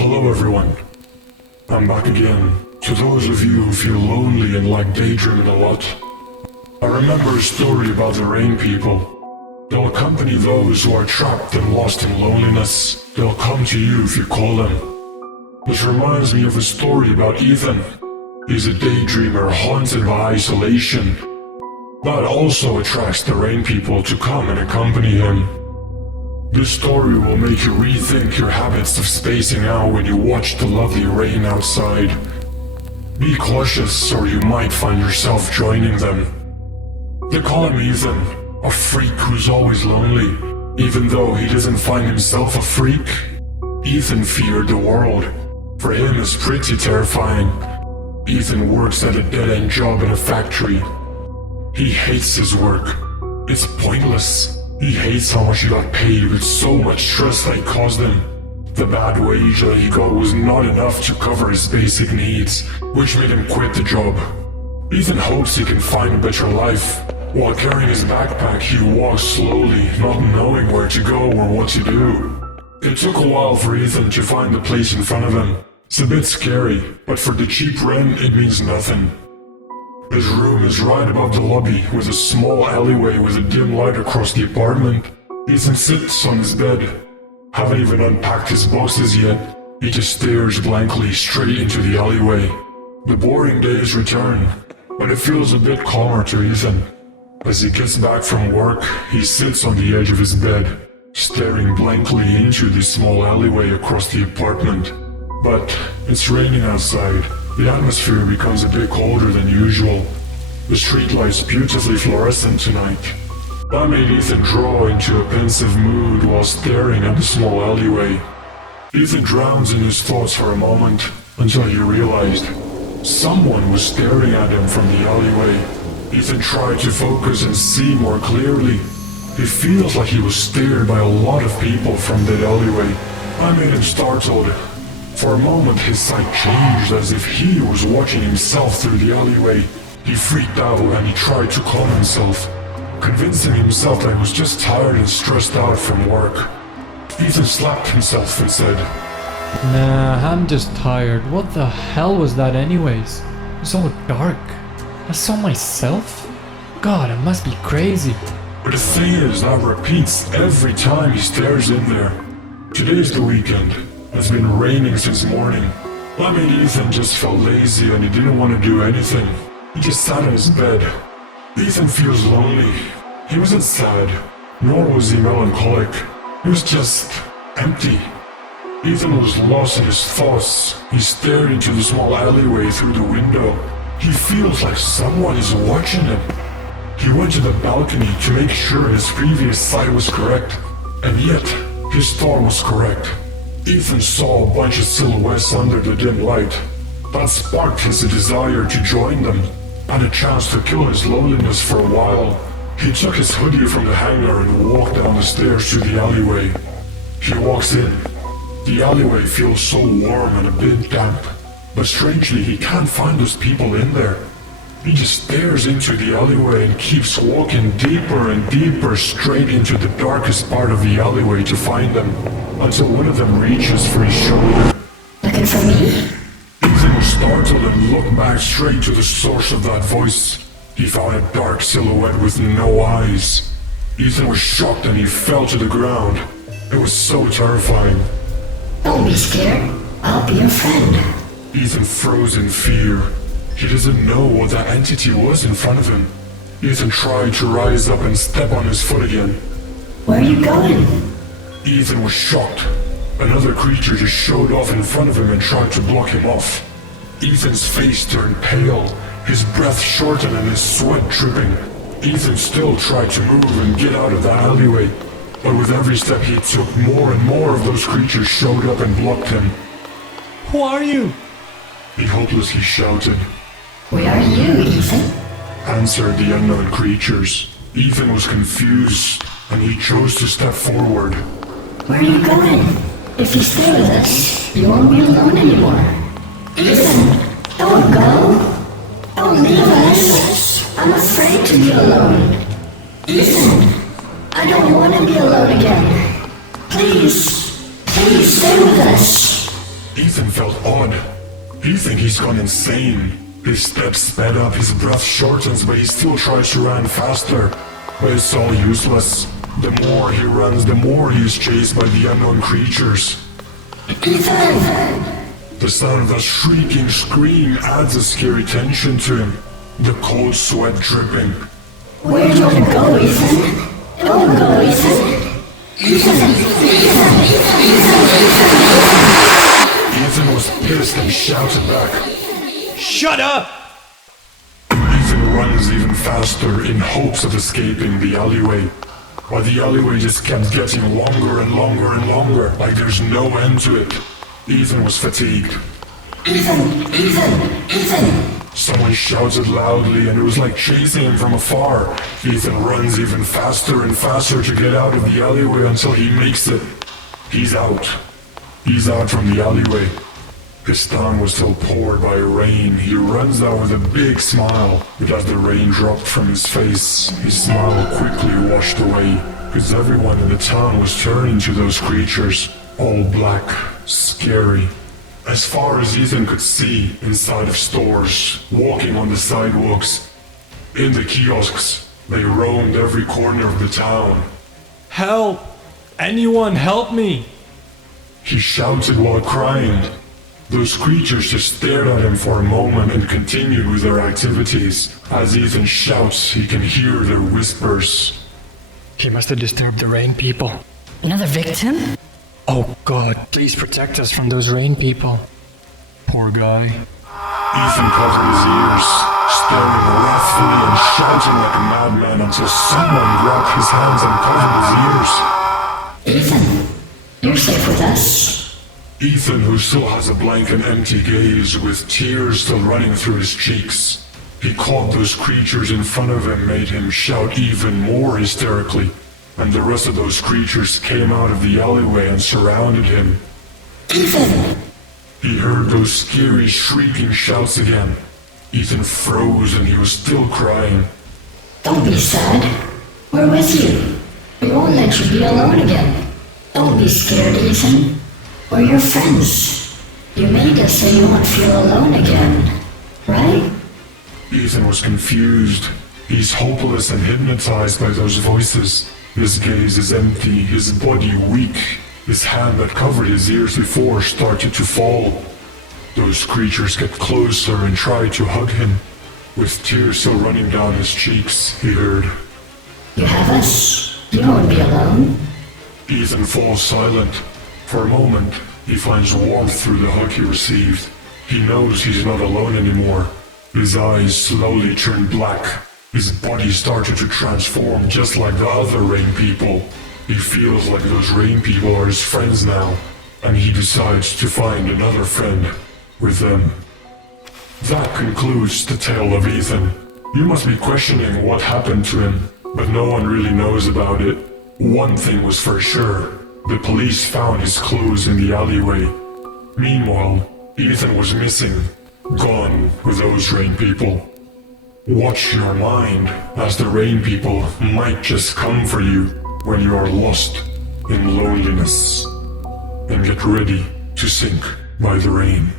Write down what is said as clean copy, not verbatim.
Hello everyone, I'm back again. To those of you who feel lonely and like daydreaming a lot, I remember a story about the rain people. They'll accompany those who are trapped and lost in loneliness. They'll come to you if you call them. This reminds me of a story about Ethan. He's a daydreamer haunted by isolation, but also attracts the rain people to come and accompany him. This story will make you rethink your habits of spacing out when you watch the lovely rain outside. Be cautious or you might find yourself joining them. They call him Ethan, a freak who's always lonely. Even though he doesn't find himself a freak, Ethan feared the world. For him it's pretty terrifying. Ethan works at a dead-end job in a factory. He hates his work. It's pointless. He hates how much he got paid with so much stress that it caused him. The bad wage that he got was not enough to cover his basic needs, which made him quit the job. Ethan hopes he can find a better life. While carrying his backpack, he walks slowly, not knowing where to go or what to do. It took a while for Ethan to find the place in front of him. It's a bit scary, but for the cheap rent, it means nothing. His room is right above the lobby, with a small alleyway with a dim light across the apartment. Ethan sits on his bed. Haven't even unpacked his boxes yet. He just stares blankly straight into the alleyway. The boring days return, but it feels a bit calmer to Ethan. As he gets back from work, he sits on the edge of his bed, staring blankly into the small alleyway across the apartment. But it's raining outside. The atmosphere becomes a bit colder than usual. The streetlight's beautifully fluorescent tonight. That made Ethan draw into a pensive mood while staring at the small alleyway. Ethan drowns in his thoughts for a moment until he realized someone was staring at him from the alleyway. Ethan tried to focus and see more clearly. He feels like he was stared by a lot of people from that alleyway. That made him startled. For a moment his sight changed as if he was watching himself through the alleyway. He freaked out and he tried to calm himself, convincing himself that he was just tired and stressed out from work. Ethan slapped himself and said, Nah, I'm just tired. What the hell was that anyways? It's all dark. I saw myself? God, I must be crazy. But the thing is, that repeats every time he stares in there. Today's the weekend. It's been raining since morning. That made Ethan just felt lazy and he didn't want to do anything. He just sat in his bed. Ethan feels lonely. He wasn't sad, nor was he melancholic. He was just empty. Ethan was lost in his thoughts. He stared into the small alleyway through the window. He feels like someone is watching him. He went to the balcony to make sure his previous sight was correct, and yet his thought was correct. Ethan saw a bunch of silhouettes under the dim light. That sparked his desire to join them, and a chance to kill his loneliness for a while. He took his hoodie from the hanger and walked down the stairs to the alleyway. He walks in. The alleyway feels so warm and a bit damp, but strangely he can't find those people in there. He just stares into the alleyway and keeps walking deeper and deeper straight into the darkest part of the alleyway to find them, until one of them reaches for his shoulder. Looking for me? Ethan was startled and looked back straight to the source of that voice. He found a dark silhouette with no eyes. Ethan was shocked and he fell to the ground. It was so terrifying. Don't be scared. I'll be your friend. Ethan froze in fear. He doesn't know what that entity was in front of him. Ethan tried to rise up and step on his foot again. Where are you going? Ethan was shocked. Another creature just showed off in front of him and tried to block him off. Ethan's face turned pale, his breath shortened and his sweat dripping. Ethan still tried to move and get out of the alleyway, but with every step he took, more and more of those creatures showed up and blocked him. Who are you? He hopelessly shouted. Where are you, Ethan? Answered the unknown creatures. Ethan was confused, and he chose to step forward. Where are you going? If you stay with us, you won't be alone anymore. Ethan, don't go. Don't leave us. I'm afraid to be alone. Ethan, I don't want to be alone again. Please stay with us. Ethan felt odd. He thinks he's gone insane. His steps sped up, his breath shortens, but he still tries to run faster. But it's all useless. The more he runs, the more he is chased by the unknown creatures. Ethan! The sound of that shrieking scream adds a scary tension to him. The cold sweat dripping. Where do you want to go, Ethan? Don't go, Ethan! Ethan! Ethan was pissed and shouted back. Shut up! Ethan runs even faster in hopes of escaping the alleyway. But the alleyway just kept getting longer and longer and longer, like there's no end to it. Ethan was fatigued. Ethan! Ethan! Ethan! Someone shouted loudly and it was like chasing him from afar. Ethan runs even faster and faster to get out of the alleyway until he makes it. He's out. He's out from the alleyway. His tongue was still poured by rain. He runs out with a big smile, but as the rain dropped from his face, his smile quickly washed away, because everyone in the town was turning to those creatures, all black, scary. As far as Ethan could see, inside of stores, walking on the sidewalks, in the kiosks, they roamed every corner of the town. Help! Anyone help me! He shouted while crying. Those creatures just stared at him for a moment and continued with their activities. As Ethan shouts, he can hear their whispers. He must have disturbed the rain people. Another victim? Oh God, please protect us from those rain people. Poor guy. Ethan covered his ears, staring wrathfully and shouting like a madman until someone grabbed his hands and covered his ears. Ethan! You're safe with us. Ethan, who still has a blank and empty gaze with tears still running through his cheeks. He caught those creatures in front of him, made him shout even more hysterically, and the rest of those creatures came out of the alleyway and surrounded him. Ethan! He heard those scary shrieking shouts again. Ethan froze and he was still crying. Don't be sad. We're with you. We won't let you be alone again. Don't be scared, Ethan. We're your friends. You made us so you won't feel alone again. Right? Ethan was confused. He's hopeless and hypnotized by those voices. His gaze is empty, his body weak. His hand that covered his ears before started to fall. Those creatures get closer and try to hug him. With tears still running down his cheeks, he heard, You have us. You won't be alone. Ethan falls silent. For a moment, he finds warmth through the hug he received. He knows he's not alone anymore. His eyes slowly turn black. His body started to transform just like the other rain people. He feels like those rain people are his friends now, and he decides to find another friend with them. That concludes the tale of Ethan. You must be questioning what happened to him, but no one really knows about it. One thing was for sure. The police found his clues in the alleyway. Meanwhile, Ethan was missing, gone with those rain people. Watch your mind, as the rain people might just come for you when you are lost in loneliness. And get ready to sink by the rain.